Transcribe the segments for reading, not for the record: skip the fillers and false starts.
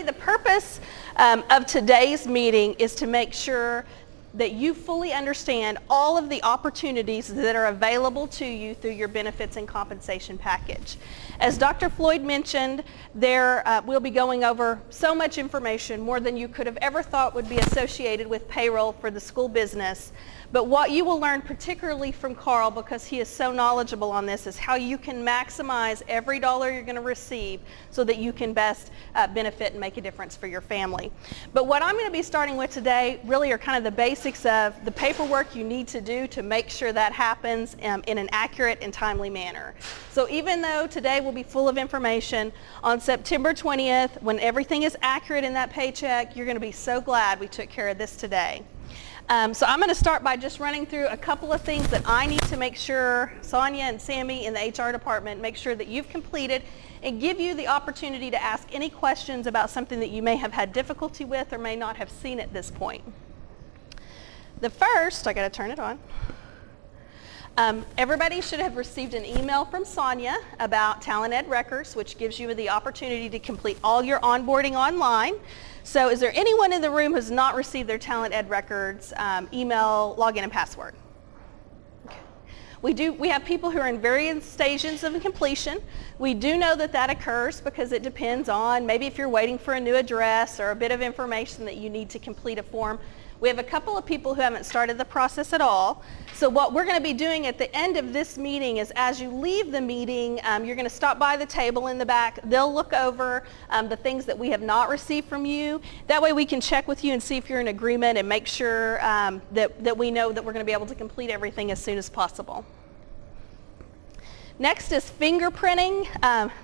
really the purpose of today's meeting is to make sure that you fully understand all of the opportunities that are available to you through your benefits and compensation package. As Dr. Floyd mentioned, we'll be going over so much information, more than you could have ever thought would be associated with payroll for the school business. But what you will learn, particularly from Carl, because he is so knowledgeable on this, is how you can maximize every dollar you're going to receive so that you can best benefit and make a difference for your family. But what I'm going to be starting with today really are kind of the basics of the paperwork you need to do to make sure that happens in an accurate and timely manner. So even though today will be full of information, on September 20th, when everything is accurate in that paycheck, you're going to be so glad we took care of this today. So I'm going to start by just running through a couple of things that I need to make sure Sonia and Sammy in the HR department make sure that you've completed, and give you the opportunity to ask any questions about something that you may have had difficulty with or may not have seen at this point. The first, I got to turn it on. Everybody should have received an email from Sonia about Talent Ed Records, which gives you the opportunity to complete all your onboarding online. So is there anyone in the room who's not received their Talent Ed Records email, login, and password? Okay. We have people who are in various stages of completion. We do know that that occurs because it depends on maybe if you're waiting for a new address or a bit of information that you need to complete a form. We have a couple of people who haven't started the process at all. So what we're going to be doing at the end of this meeting is, as you leave the meeting, you're going to stop by the table in the back. They'll look over the things that we have not received from you. That way we can check with you and see if you're in agreement and make sure that we know that we're going to be able to complete everything as soon as possible. Next is fingerprinting.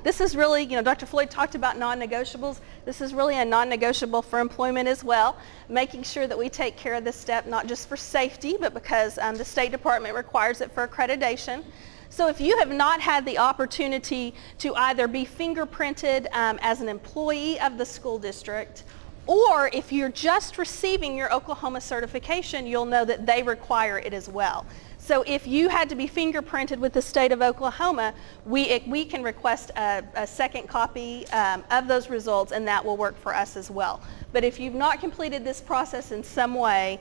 This is really, Dr. Floyd talked about non-negotiables. This is really a non-negotiable for employment as well, making sure that we take care of this step, not just for safety, but because the State Department requires it for accreditation. So if you have not had the opportunity to either be fingerprinted as an employee of the school district, or if you're just receiving your Oklahoma certification, you'll know that they require it as well. So if you had to be fingerprinted with the state of Oklahoma, we can request a second copy of those results, and that will work for us as well. But if you've not completed this process in some way,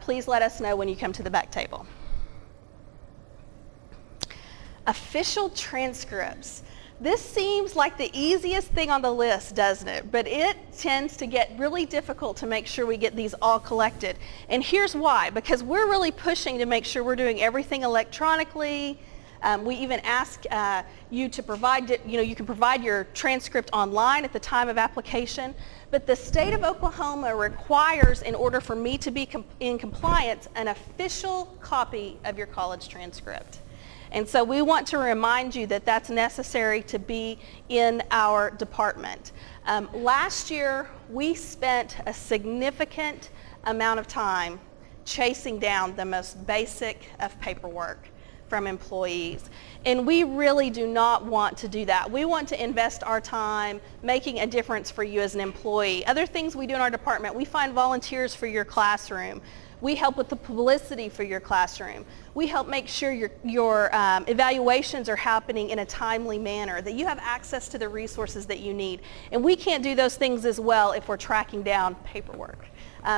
please let us know when you come to the back table. Official transcripts. This seems like the easiest thing on the list, doesn't it? But it tends to get really difficult to make sure we get these all collected. And here's why. Because we're really pushing to make sure we're doing everything electronically. We even ask you to provide, you can provide your transcript online at the time of application. But the state of Oklahoma requires, in order for me to be in compliance, an official copy of your college transcript. And so we want to remind you that that's necessary to be in our department. Last year, we spent a significant amount of time chasing down the most basic of paperwork from employees. And we really do not want to do that. We want to invest our time making a difference for you as an employee. Other things we do in our department, we find volunteers for your classroom. We help with the publicity for your classroom. We help make sure your evaluations are happening in a timely manner, that you have access to the resources that you need. And we can't do those things as well if we're tracking down paperwork.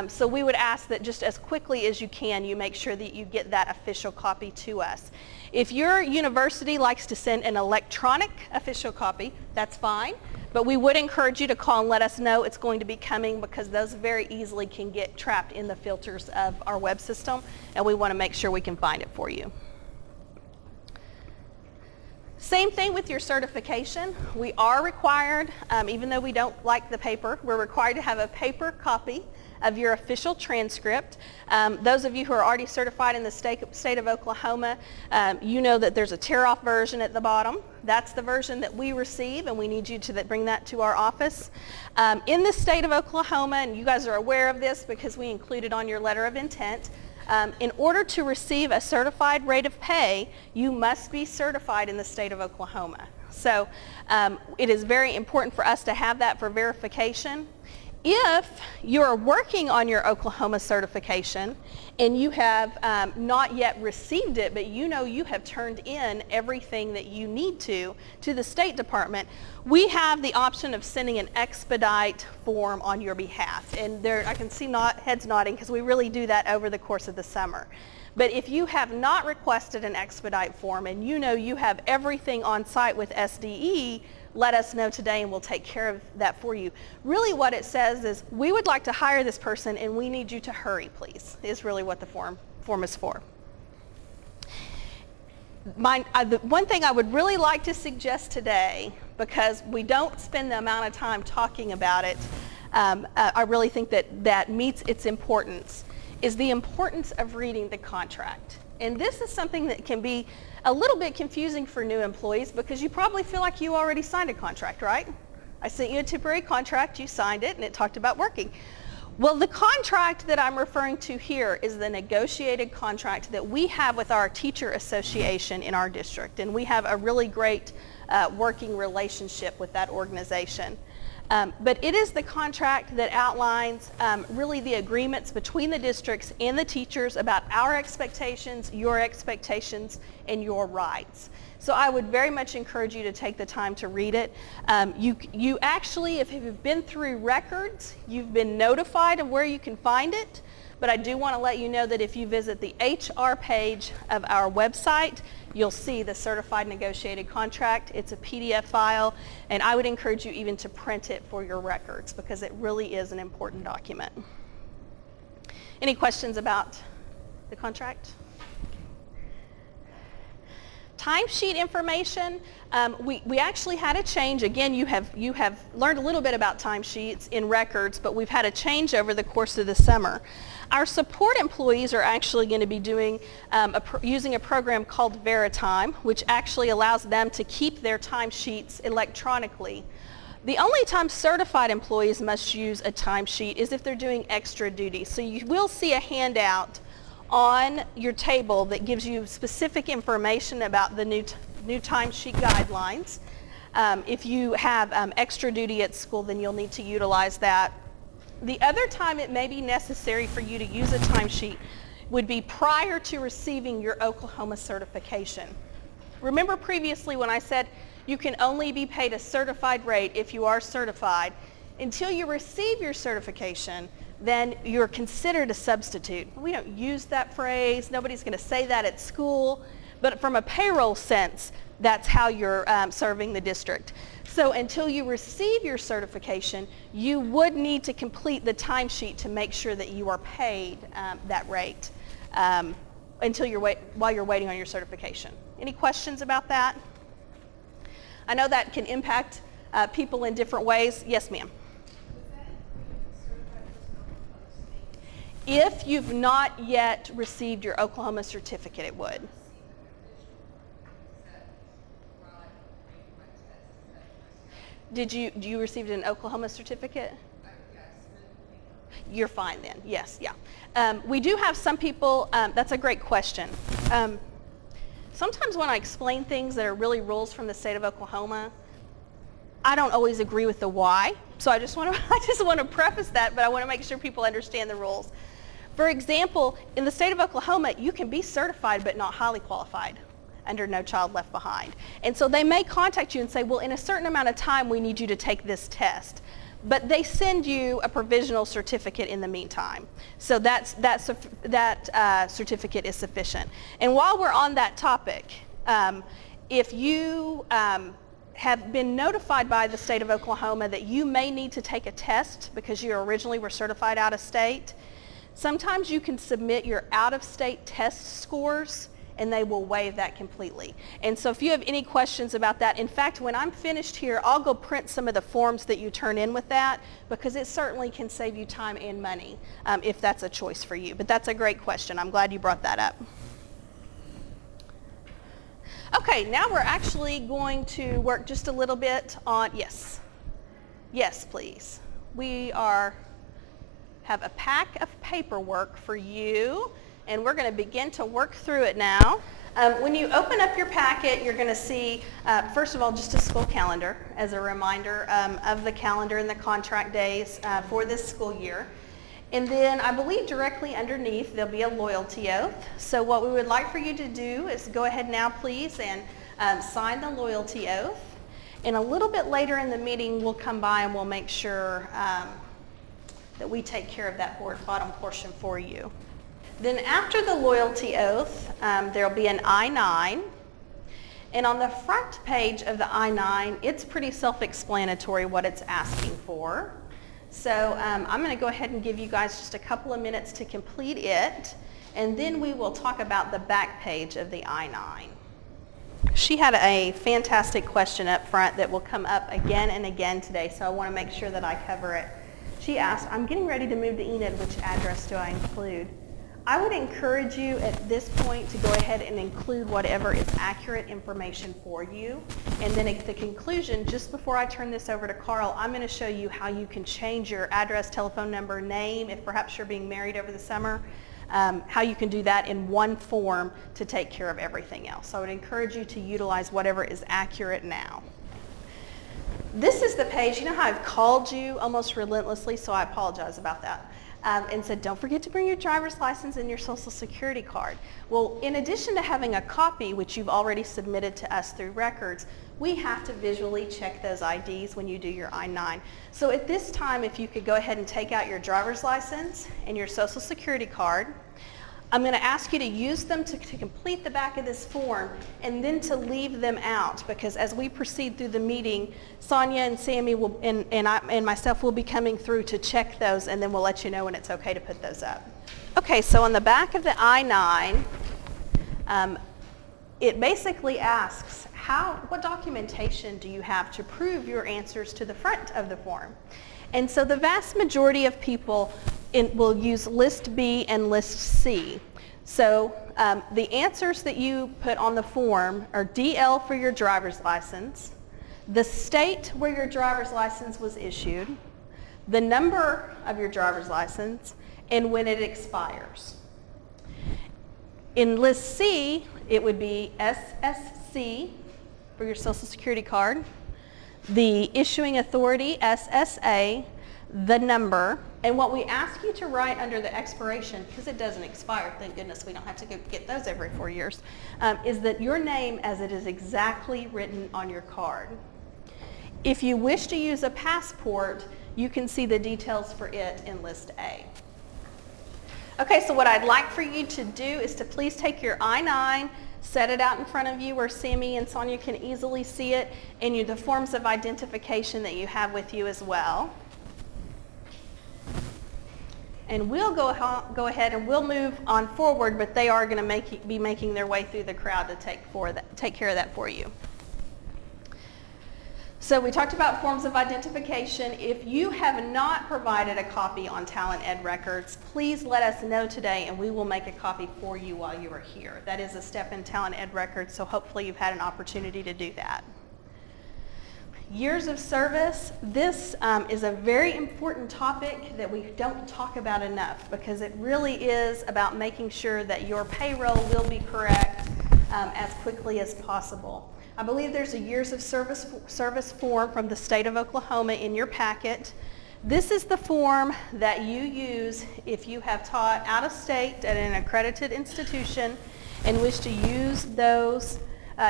So we would ask that just as quickly as you can, you make sure that you get that official copy to us. If your university likes to send an electronic official copy, that's fine. But we would encourage you to call and let us know it's going to be coming, because those very easily can get trapped in the filters of our web system, and we want to make sure we can find it for you. Same thing with your certification. We are required, even though we don't like the paper, we're required to have a paper copy of your official transcript. Those of you who are already certified in the state of Oklahoma, you know that there's a tear-off version at the bottom. That's the version that we receive, and we need you to bring that to our office. In the state of Oklahoma, and you guys are aware of this because we include it on your letter of intent, in order to receive a certified rate of pay, you must be certified in the state of Oklahoma. So it is very important for us to have that for verification. If you're working on your Oklahoma certification and you have not yet received it, but you know you have turned in everything that you need to the State Department, we have the option of sending an Expedite form on your behalf. And there, I can see heads nodding because we really do that over the course of the summer. But if you have not requested an Expedite form and you know you have everything on site with SDE, let us know today and we'll take care of that for you. Really what it says is, we would like to hire this person and we need you to hurry, please, is really what the form is for. The one thing I would really like to suggest today, because we don't spend the amount of time talking about it, I really think that meets its importance, is the importance of reading the contract. And this is something that can be a little bit confusing for new employees because you probably feel like you already signed a contract, right? I sent you a temporary contract, you signed it, and it talked about working. Well, the contract that I'm referring to here is the negotiated contract that we have with our teacher association in our district, and we have a really great working relationship with that organization. But it is the contract that outlines really the agreements between the districts and the teachers about our expectations, and your rights. So I would very much encourage you to take the time to read it. You actually, if you've been through records, you've been notified of where you can find it. But I do want to let you know that if you visit the HR page of our website, you'll see the certified negotiated contract. It's a PDF file, and I would encourage you even to print it for your records because it really is an important document. Any questions about the contract? Timesheet information, we actually had a change. Again, you have learned a little bit about timesheets in records, but we've had a change over the course of the summer. Our support employees are actually going to be doing using a program called Veritime, which actually allows them to keep their timesheets electronically. The only time certified employees must use a timesheet is if they're doing extra duty. So you will see a handout on your table that gives you specific information about the new timesheet guidelines. If you have extra duty at school, then you'll need to utilize that. The other time it may be necessary for you to use a timesheet would be prior to receiving your Oklahoma certification. Remember previously when I said you can only be paid a certified rate if you are certified. Until you receive your certification, then you're considered a substitute. We don't use that phrase. Nobody's going to say that at school. But from a payroll sense, that's how you're serving the district. So until you receive your certification, you would need to complete the timesheet to make sure that you are paid that rate while you're waiting on your certification. Any questions about that? I know that can impact people in different ways. Yes, ma'am. If you've not yet received your Oklahoma certificate, it would. Do you receive an Oklahoma certificate? You're fine then. Yes, yeah. We do have some people, that's a great question. Sometimes when I explain things that are really rules from the state of Oklahoma, I don't always agree with the why. So I just want to preface that, but I want to make sure people understand the rules. For example, in the state of Oklahoma, you can be certified but not highly qualified under No Child Left Behind. And so they may contact you and say, well, in a certain amount of time, we need you to take this test. But they send you a provisional certificate in the meantime. So that certificate is sufficient. And while we're on that topic, if you have been notified by the state of Oklahoma that you may need to take a test because you originally were certified out of state, sometimes you can submit your out-of-state test scores and they will waive that completely. And so if you have any questions about that, in fact, when I'm finished here, I'll go print some of the forms that you turn in with that because it certainly can save you time and money if that's a choice for you. But that's a great question. I'm glad you brought that up. Okay, now we're actually going to work just a little bit on, yes, please. We have a pack of paperwork for you. and we're going to begin to work through it now. When you open up your packet, you're going to see, first of all, just a school calendar as a reminder of the calendar and the contract days for this school year. And then I believe directly underneath there'll be a loyalty oath. So what we would like for you to do is go ahead now, please, and sign the loyalty oath. And a little bit later in the meeting, we'll come by and we'll make sure that we take care of that bottom portion for you. Then after the loyalty oath, there'll be an I-9. And on the front page of the I-9, it's pretty self-explanatory what it's asking for. So I'm going to go ahead and give you guys just a couple of minutes to complete it, and then we will talk about the back page of the I-9. She had a fantastic question up front that will come up again and again today, so I want to make sure that I cover it. She asked, I'm getting ready to move to Enid, which address do I include? I would encourage you at this point to go ahead and include whatever is accurate information for you. And then at the conclusion, just before I turn this over to Carl, I'm going to show you how you can change your address, telephone number, name, if perhaps you're being married over the summer, how you can do that in one form to take care of everything else. So I would encourage you to utilize whatever is accurate now. This is the page. You know how I've called you almost relentlessly, so I apologize about that. And said, don't forget to bring your driver's license and your social security card. Well, in addition to having a copy, which you've already submitted to us through records, we have to visually check those IDs when you do your I-9. So at this time, if you could go ahead and take out your driver's license and your social security card, I'm going to ask you to use them to complete the back of this form and then to leave them out, because as we proceed through the meeting, Sonia and Sammy will, and myself will be coming through to check those, and then we'll let you know when it's okay to put those up. Okay, so on the back of the I-9, it basically asks, what documentation do you have to prove your answers to the front of the form? And so the vast majority of people will use List B and List C. So the answers that you put on the form are DL for your driver's license, the state where your driver's license was issued, the number of your driver's license, and when it expires. In List C, it would be SSC for your social security card, the issuing authority, SSA, the number, and what we ask you to write under the expiration, because it doesn't expire, thank goodness we don't have to go get those every 4 years, is that your name as it is exactly written on your card. If you wish to use a passport, you can see the details for it in List A. Okay, so what I'd like for you to do is to please take your I-9, set it out in front of you where Sammy and Sonia can easily see it, and the forms of identification that you have with you as well. And we'll go ahead and we'll move on forward, but they are going to be making their way through the crowd to take care of that for you. So we talked about forms of identification. If you have not provided a copy on Talent Ed records, please let us know today and we will make a copy for you while you are here. That is a step in Talent Ed records, so hopefully you've had an opportunity to do that. Years of service, this is a very important topic that we don't talk about enough, because it really is about making sure that your payroll will be correct as quickly as possible. I believe there's a years of service form from the state of Oklahoma in your packet. This is the form that you use if you have taught out of state at an accredited institution and wish to use those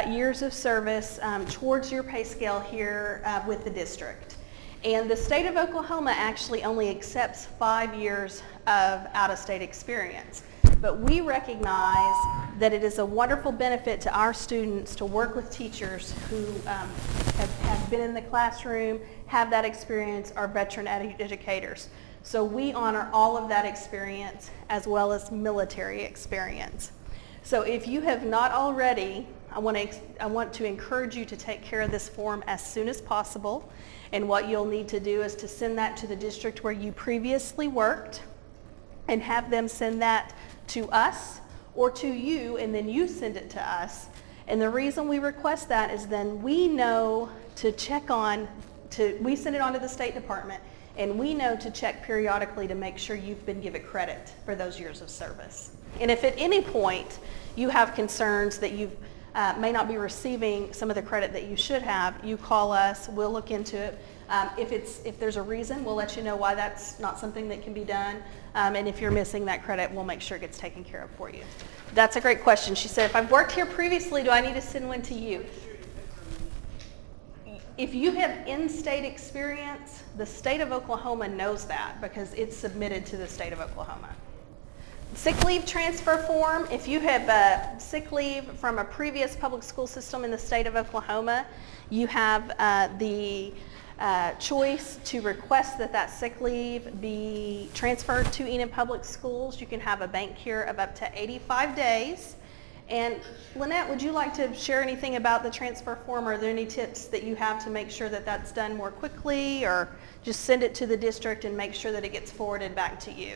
years of service towards your pay scale here with the district. And the state of Oklahoma actually only accepts 5 years of out-of-state experience. But we recognize that it is a wonderful benefit to our students to work with teachers who have been in the classroom, have that experience, are veteran educators. So we honor all of that experience as well as military experience. So if you have not already, I want to encourage you to take care of this form as soon as possible. And what you'll need to do is to send that to the district where you previously worked and have them send that to us or to you, and then you send it to us. And the reason we request that is then we know to check on, we send it on to the State Department, and we know to check periodically to make sure you've been given credit for those years of service. And if at any point you have concerns that you may not be receiving some of the credit that you should have, you call us, we'll look into it. If there's a reason, we'll let you know why that's not something that can be done. And if you're missing that credit, we'll make sure it gets taken care of for you. That's a great question. She said, if I've worked here previously, do I need to send one to you? If you have in-state experience, the state of Oklahoma knows that because it's submitted to the state of Oklahoma. Sick leave transfer form, if you have sick leave from a previous public school system in the state of Oklahoma, you have the choice to request that sick leave be transferred to Enid Public Schools. You can have a bank cure of up to 85 days. And Lynette, would you like to share anything about the transfer form? Are there any tips that you have to make sure that that's done more quickly, or just send it to the district and make sure that it gets forwarded back to you?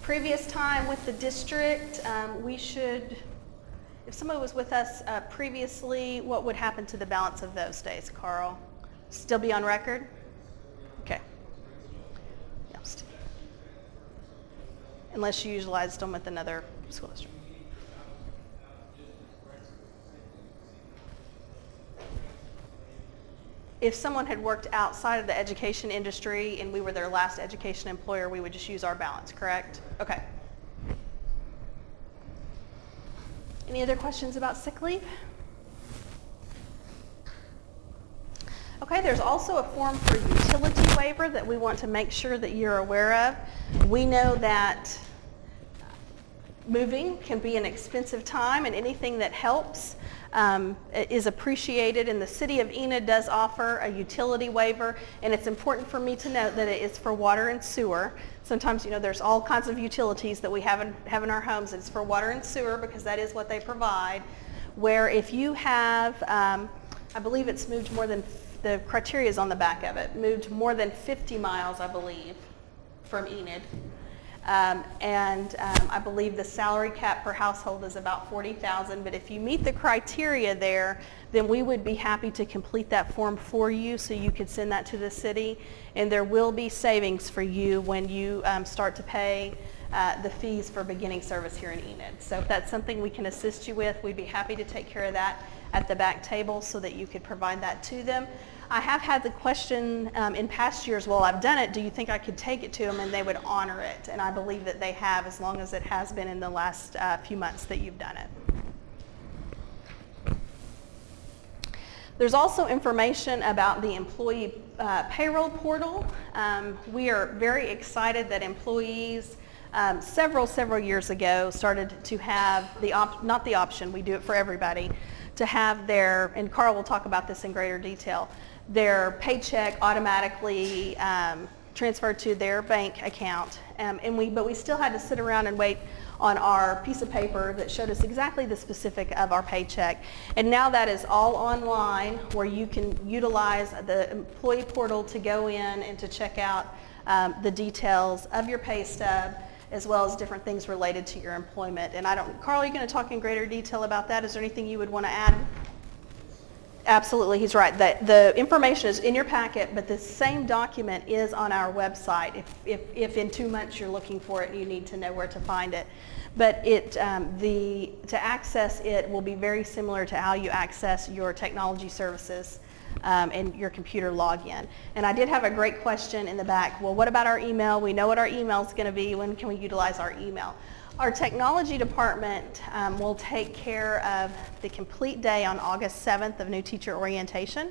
Previous time with the district, if somebody was with us previously, what would happen to the balance of those days, Carl? Still be on record? Okay. Yeah, unless you utilized them with another school district. If someone had worked outside of the education industry and we were their last education employer, we would just use our balance, correct? Okay. Any other questions about sick leave? Okay, there's also a form for utility waiver that we want to make sure that you're aware of. We know that moving can be an expensive time, and anything that helps is appreciated, and the city of Enid does offer a utility waiver, and it's important for me to note that it is for water and sewer. Sometimes, there's all kinds of utilities that we have in our homes. It's for water and sewer because that is what they provide, where if you have, I believe it's moved more than, the criteria is on the back of it, moved more than 50 miles, I believe, from Enid. I believe the salary cap per household is about $40,000, but if you meet the criteria there, then we would be happy to complete that form for you so you could send that to the city, and there will be savings for you when you start to pay the fees for beginning service here in Enid. So if that's something we can assist you with, we'd be happy to take care of that at the back table so that you could provide that to them. I have had the question in past years, well, I've done it, do you think I could take it to them and they would honor it? And I believe that they have, as long as it has been in the last few months that you've done it. There's also information about the employee payroll portal. We are very excited that employees several years ago started to have not the option, we do it for everybody, to have their, and Carl will talk about this in greater detail, their paycheck automatically transferred to their bank account. But we still had to sit around and wait on our piece of paper that showed us exactly the specific of our paycheck. And now that is all online, where you can utilize the employee portal to go in and to check out the details of your pay stub, as well as different things related to your employment. And Carl, are you going to talk in greater detail about that? Is there anything you would want to add? Absolutely, he's right. The information is in your packet, but the same document is on our website. If in 2 months you're looking for it, you need to know where to find it. But to access it will be very similar to how you access your technology services and your computer login. And I did have a great question in the back. Well, what about our email? We know what our email is going to be. When can we utilize our email? Our technology department will take care of the complete day on August 7th of new teacher orientation.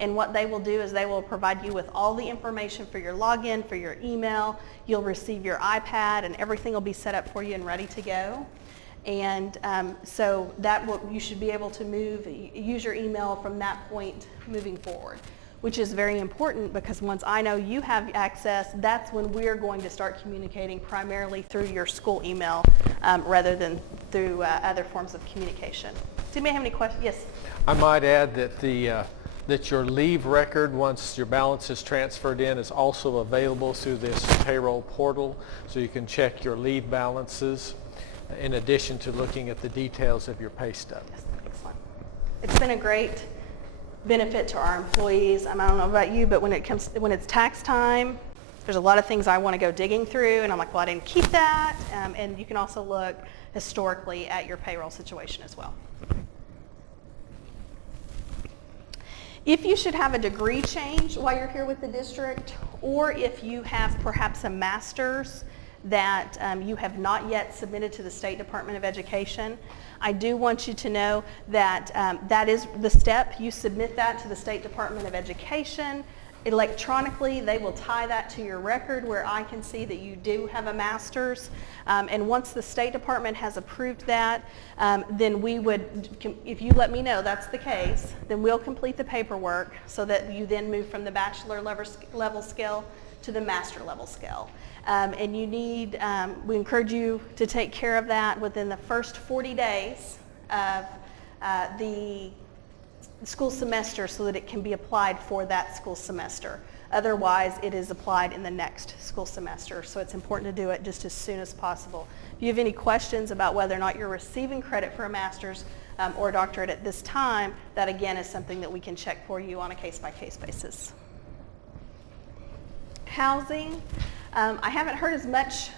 And what they will do is they will provide you with all the information for your login, for your email. You'll receive your iPad, and everything will be set up for you and ready to go. And so you should be able to use your email from that point moving forward, which is very important because once I know you have access, that's when we're going to start communicating primarily through your school email rather than through other forms of communication. Do you may have any questions? Yes? I might add that that your leave record, once your balance is transferred in, is also available through this payroll portal, so you can check your leave balances in addition to looking at the details of your pay stub. Yes, excellent. It's been a great benefit to our employees. I don't know about you, but when it's tax time, there's a lot of things I want to go digging through, and I'm like, well, I didn't keep that. And you can also look historically at your payroll situation as well. If you should have a degree change while you're here with the district, or if you have perhaps a master's that you have not yet submitted to the State Department of Education, I do want you to know that that is the step. You submit that to the State Department of Education. Electronically, they will tie that to your record where I can see that you do have a master's. And once the State Department has approved that, then we would, if you let me know that's the case, then we'll complete the paperwork so that you then move from the bachelor level scale to the master level scale. And you need, we encourage you to take care of that within the first 40 days of the school semester so that it can be applied for that school semester. Otherwise, it is applied in the next school semester, so it's important to do it just as soon as possible. If you have any questions about whether or not you're receiving credit for a master's or a doctorate at this time, that again is something that we can check for you on a case-by-case basis. Housing. I haven't heard as much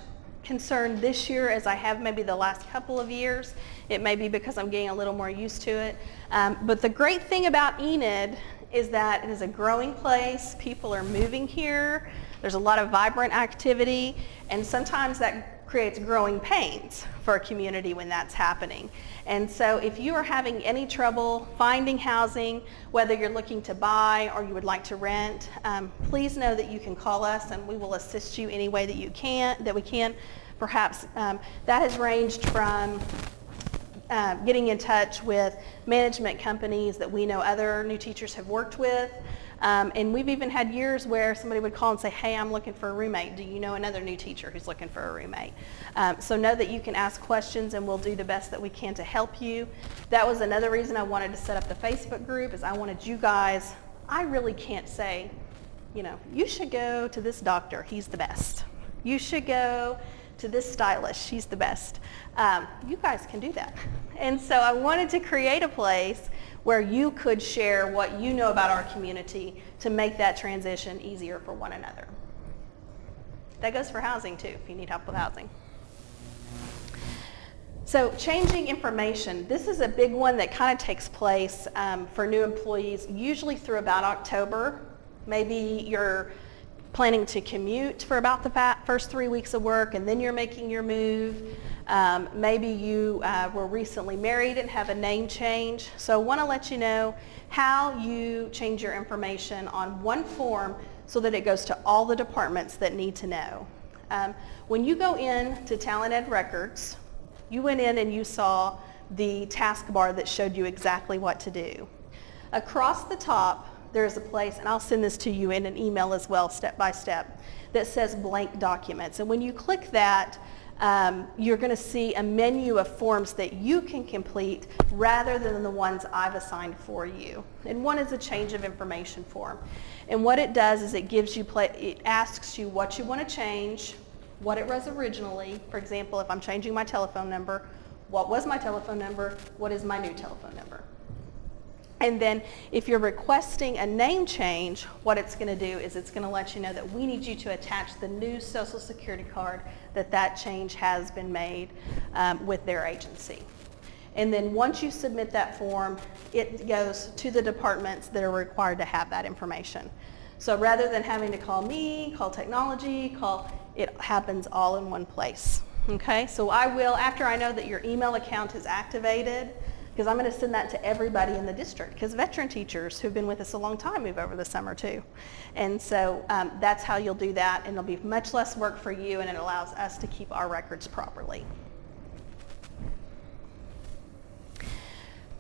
concern this year as I have maybe the last couple of years. It may be because I'm getting a little more used to it. But the great thing about Enid is that it is a growing place. People are moving here. There's a lot of vibrant activity, and sometimes that creates growing pains for a community when that's happening. And so if you are having any trouble finding housing, whether you're looking to buy or you would like to rent, please know that you can call us and we will assist you any way that we can. Perhaps that has ranged from getting in touch with management companies that we know other new teachers have worked with. And we've even had years where somebody would call and say, hey, I'm looking for a roommate. Do you know another new teacher who's looking for a roommate? So know that you can ask questions and we'll do the best that we can to help you. That was another reason I wanted to set up the Facebook group, is I wanted you guys, I really can't say, you know, you should go to this doctor, he's the best. You should go to this stylist, she's the best. You guys can do that. And so I wanted to create a place where you could share what you know about our community to make that transition easier for one another. That goes for housing too, if you need help with housing. So changing information. This is a big one that kind of takes place for new employees, usually through about October. Maybe you're planning to commute for about the first 3 weeks of work and then you're making your move. Maybe you were recently married and have a name change. So I want to let you know how you change your information on one form so that it goes to all the departments that need to know. When you go in to Talent Ed Records, you went in and you saw the taskbar that showed you exactly what to do. Across the top, there's a place, and I'll send this to you in an email as well, step by step, that says blank documents. And when you click that, you're going to see a menu of forms that you can complete rather than the ones I've assigned for you. And one is a change of information form. And what it does is it gives you, it asks you what you want to change, what it was originally. For example, if I'm changing my telephone number, what was my telephone number? What is my new telephone number? And then if you're requesting a name change, what it's going to do is it's going to let you know that we need you to attach the new Social Security card that change has been made with their agency. And then once you submit that form, it goes to the departments that are required to have that information. So rather than having to call me, call technology, it happens all in one place. Okay, so I will, after I know that your email account is activated, because I'm going to send that to everybody in the district, because veteran teachers who've been with us a long time move over the summer too. And so that's how you'll do that, and it'll be much less work for you, and it allows us to keep our records properly.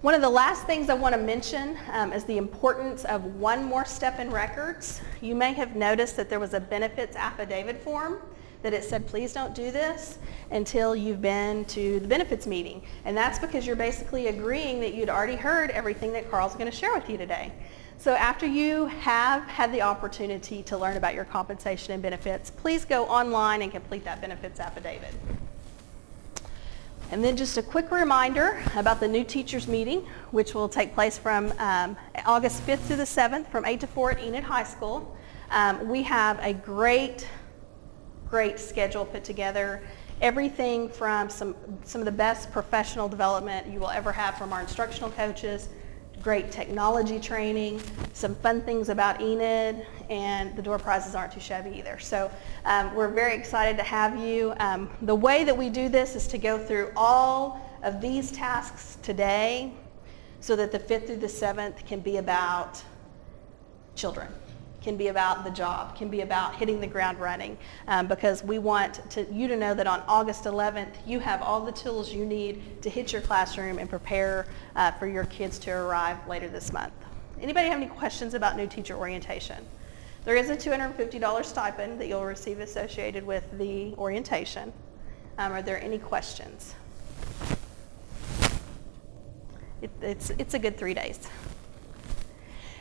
One of the last things I want to mention is the importance of one more step in records. You may have noticed that there was a benefits affidavit form that it said, please don't do this until you've been to the benefits meeting. And that's because you're basically agreeing that you'd already heard everything that Carl's going to share with you today. So after you have had the opportunity to learn about your compensation and benefits, please go online and complete that benefits affidavit. And then just a quick reminder about the new teachers meeting, which will take place from August 5th through the 7th from 8 to 4 at Enid High School. We have a great great schedule put together. Everything from some of the best professional development you will ever have from our instructional coaches, great technology training, some fun things about Enid, and the door prizes aren't too shabby either. So we're very excited to have you. The way that we do this is to go through all of these tasks today so that the 5th through the 7th can be about children, can be about the job, can be about hitting the ground running, because we want you to know that on August 11th, you have all the tools you need to hit your classroom and prepare for your kids to arrive later this month. Anybody have any questions about new teacher orientation? There is a $250 stipend that you'll receive associated with the orientation. Are there any questions? It's a good 3 days.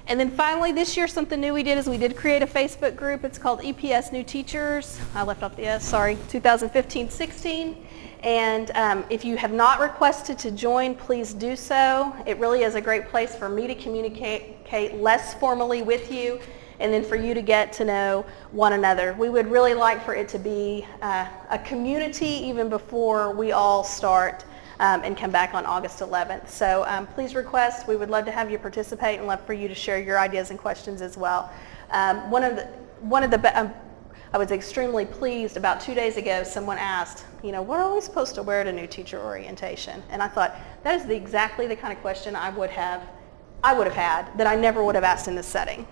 And then finally, this year, something new we did is we did create a Facebook group. It's called EPS New Teachers. I left off the S, sorry, 2015-16. And if you have not requested to join, please do so. It really is a great place for me to communicate less formally with you, and then for you to get to know one another. We would really like for it to be a community even before we all start and come back on August 11th. So please request. We would love to have you participate and love for you to share your ideas and questions as well. I was extremely pleased. About 2 days ago, someone asked, what are we supposed to wear to new teacher orientation? And I thought, that is exactly the kind of question I would have had that I never would have asked in this setting.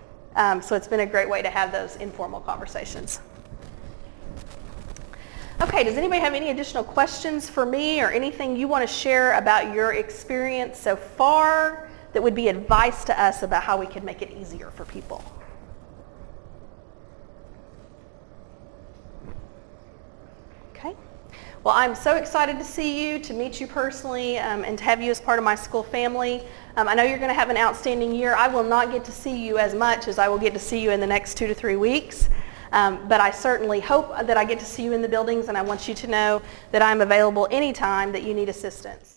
So it's been a great way to have those informal conversations. Okay, does anybody have any additional questions for me or anything you want to share about your experience so far that would be advice to us about how we could make it easier for people? Okay. Well, I'm so excited to see you, to meet you personally, and to have you as part of my school family. I know you're going to have an outstanding year. I will not get to see you as much as I will get to see you in the next 2 to 3 weeks. But I certainly hope that I get to see you in the buildings, and I want you to know that I'm available anytime that you need assistance.